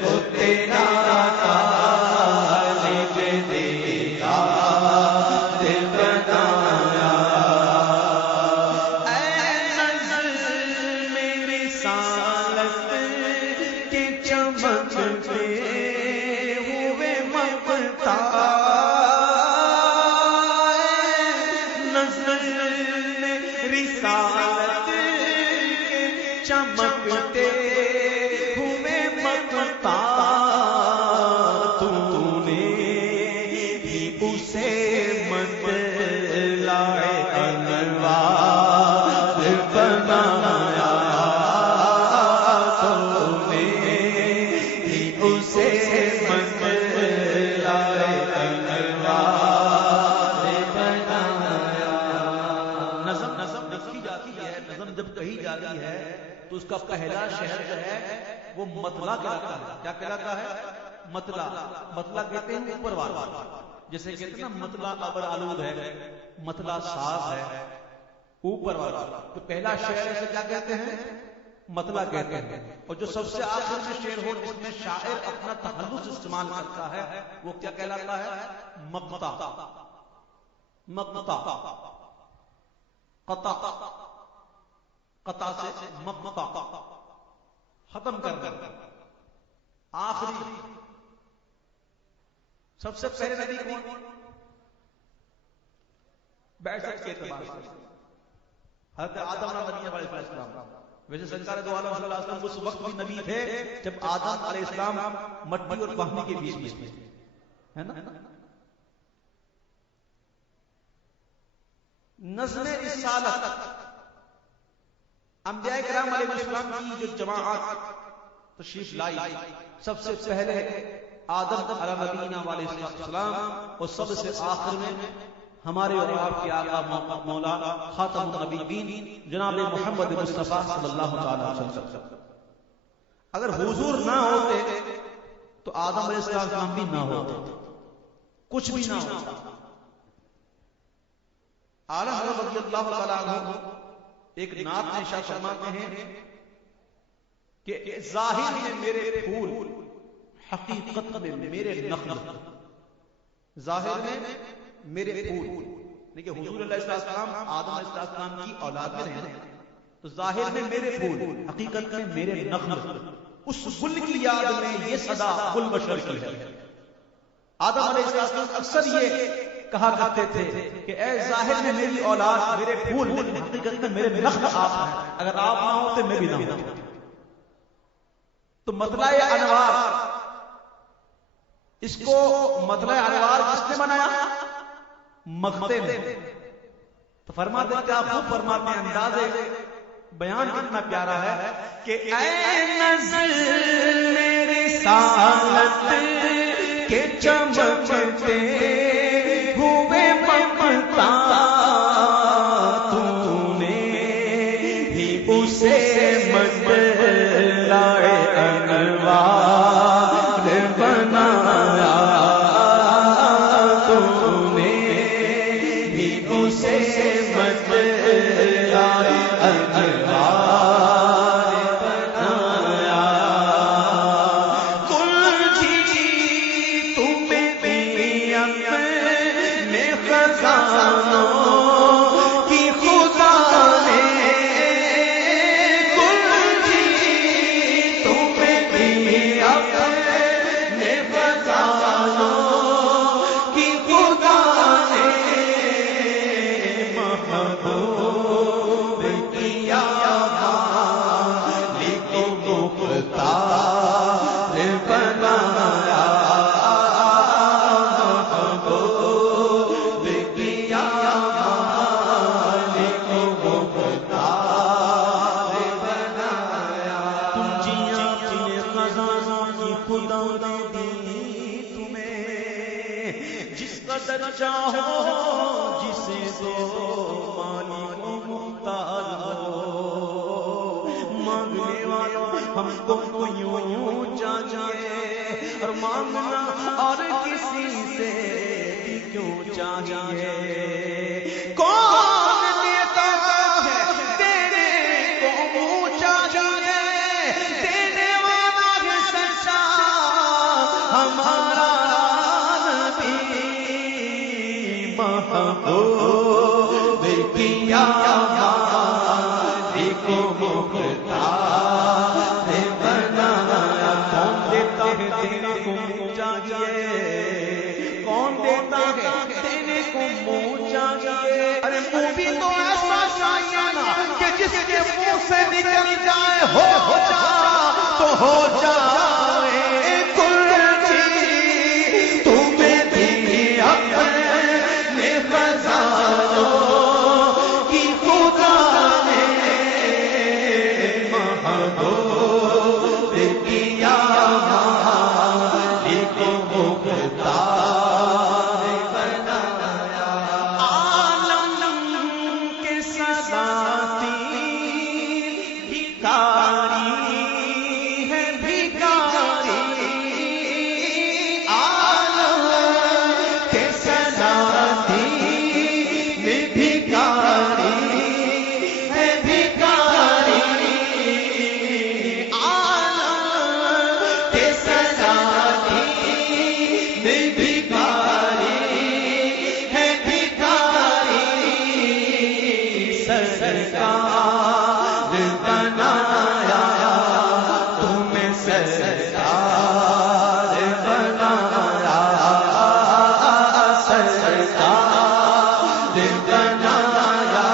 کو تیرا طالب دیدار بنایا، اے نظر میری رسالت کے چمکتے ہوئے مقتا، نظر رسالت چمکتے ہوئے مقتا، تو نے ہی اسے مطلع انوار بنایا، تو نے ہی اسے مطلع انوار بنایا۔ نظم لکھی جاتی ہے، نظم جب کہی جاتی ہے تو اس کا پہلا شہر جو ہے وہ مطلع کہلاتا ہے۔ کیا کہلاتا ہے؟ مطلع۔ مطلع کہتے ہیں اوپر والا، جیسے کہتے ہیں نا مطلع ابر آلود ہے، مطلع صاف ہے، اوپر والا۔ تو پہلا شعر اسے کیا کہتے ہیں؟ مطلع کہتے ہیں۔ اور جو سب سے آخر میں شعر ہو جس میں شاعر اپنا تخلص استعمال کرتا ہے وہ کیا کہلاتا ہے؟ مقطع۔ مقطع، قطع، قطع سے مقطع، ختم کر کر آخری۔ سب سے پہلے نبی کون؟ بعثت کے اعتبار سے حضرت آدم نبی علیہ السلام۔ ویسے سرکار دو عالم صلی اللہ علیہ وسلم اس وقت بھی نبی تھے جب آدم علیہ السلام مٹی اور پانی کے بیچ میں ہے نا۔ نظم رسالت، انبیاء کرام علیہ السلام کی جو جماعت تشریف لائی، سب سے پہلے آدم علیہ نبینا علیہ السلام، اور سب سے آخر میں ہمارے اور آپ کے آقا مولا خاتم النبیین جناب محمد مصطفیٰ صلی اللہ تعالی علیہ وسلم۔ اگر حضور نہ ہوتے تو آدم علیہ السلام بھی نہ ہوتے، کچھ بھی نہ ہوتا۔ اعلیٰ حضرت رضی اللہ تعالیٰ عنہ ایک نعت میں ارشاد فرماتے ہیں کہ ظاہر میں میرے پھول، حقیقت میں میرے نخل۔ ظاہر میں میرے پھول، لیکن حضور علیہ السلام آدم علیہ السلام کی اولاد میں رہے، تو ظاہر میں میرے پھول، حقیقت میں میرے نخل۔ اس گل کی یاد میں یہ صدا گل بشر کی ہے۔ آدم علیہ السلام اکثر یہ کہا کرتے تھے کہ اے ظاہر میں میری اولاد، میرے پھول، لیکن حقیقت میں میرے نخل آپ ہیں، اگر آپ نہ ہوتے میں بھی نہ ہوتا۔ تو مطلع انوار، اس کو مطلع انوار کس نے بنایا؟ مقتے نے۔ تو فرماتے ہیں آپ خوب فرماتے ہیں، انداز بیان کتنا پیارا ہے کہ اے نظر میری رسالت کے چمکتے ہوئے مقتا، تو نے ہی اسے مطلع انوار بنایا، تو نے ہی اسے مطلع انوار بنایا۔ کل جی تمہیں بھی اپنے خزانوں کی خدا نے، کل جی تمہیں بھی اپنے خزانوں کی خدا نے، محبوب کیا مالک مختار بنایا، محبوب کیا مالک مختار بنایا۔ تم جیاں اپنے خزانوں کی خدا نے دی تمہیں، جس قدر چاہو جسے دو مالک مختار ہو۔ مانگنے والوں ہم کو یوں چاہیے، اور مانگنا اور کسی سے بھی کیوں چاہیے۔ کون دیتا ہے دینے کو منہ چاہیے، دینے والا ہمارا نبی محبوب کیا مالک مختار بنایا. کون دیتا ہے دینے کو منہ چاہیے؟ کون دیتا ہے دینے کو منہ چاہیے؟ ارے منہ بھی تو ایسا چاہیے نا کہ جس کے منہ سے نکل جائے ہو جا تو ہو جائے کرچی. تمہیں دی اپنے خزانوں کی خدا نے محبوب کیا مالک مختار بنایا. عالم کے سزاتی بھکاری ہے بھکاری. عالم کے سزاتی میں بھکاری ہے بھکاری. عالم کے سزاتی میں بھکاری ہے بھکاری. سرکار بنایا تمہیں سرکار بنایا. سرکار بنایا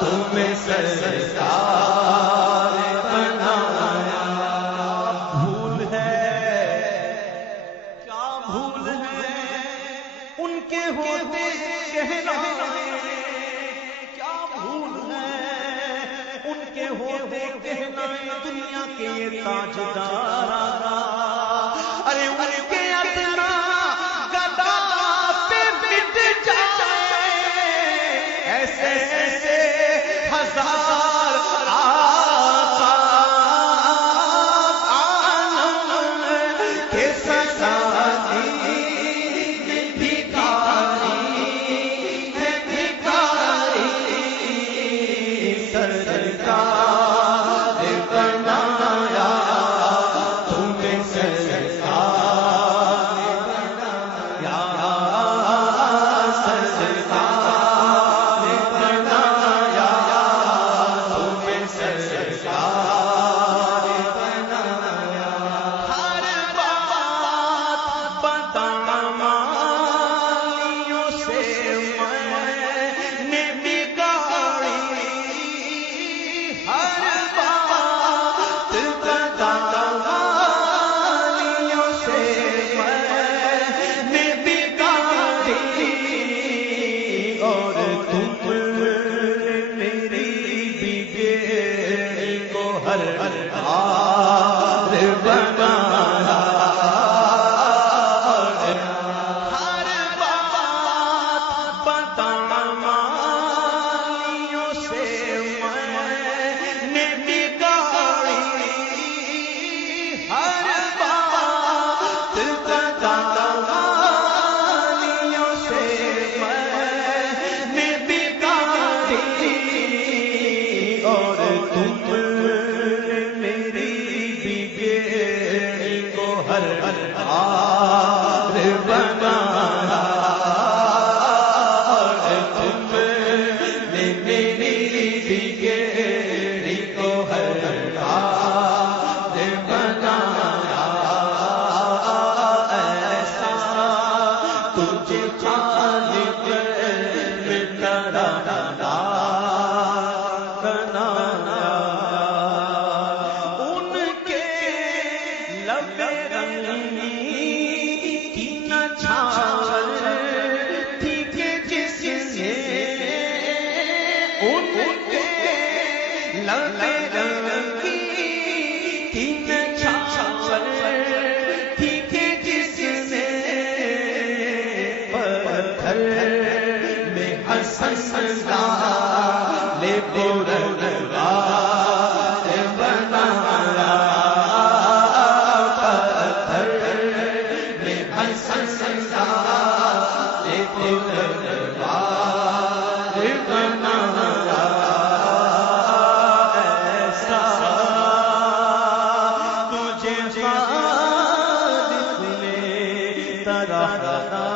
تمہیں سرکار بنایا. بھول ہے کیا بھول ہے ان کے ہوتے کہلائے. کیا بھول ہے ان کے ہوتے کہلائے دنیا کے یہ تاجدار. ارے ان کے ادنا گدا پہ مٹ جائے ایسے ایسے ہزار آقا. عالم کے سزاتی بھکاری ہے بھکاری. سرکار بنایا تمہیں سرکار بنایا. سرکار بنایا تمہیں سرکار بنایا. ہر بات بدعمالیوں سے میں نے بگاڑی. ہر بات بدعمالیوں سے میں نے بگاڑی. اور تم میری بگڑی کو ہر بار بنایا. ہر بات بدعمالیوں سے میں نے بگاڑی. ہر بات بدعمالیوں سے میں نے بگاڑی. اور تم میری بگڑی کو ہر بار بنایا. تم نے میری بگڑی کو ہر بار بنایا. ایسا تجھے خالق میں تڑپتا بنایا. ان کے لب رنگی زحرا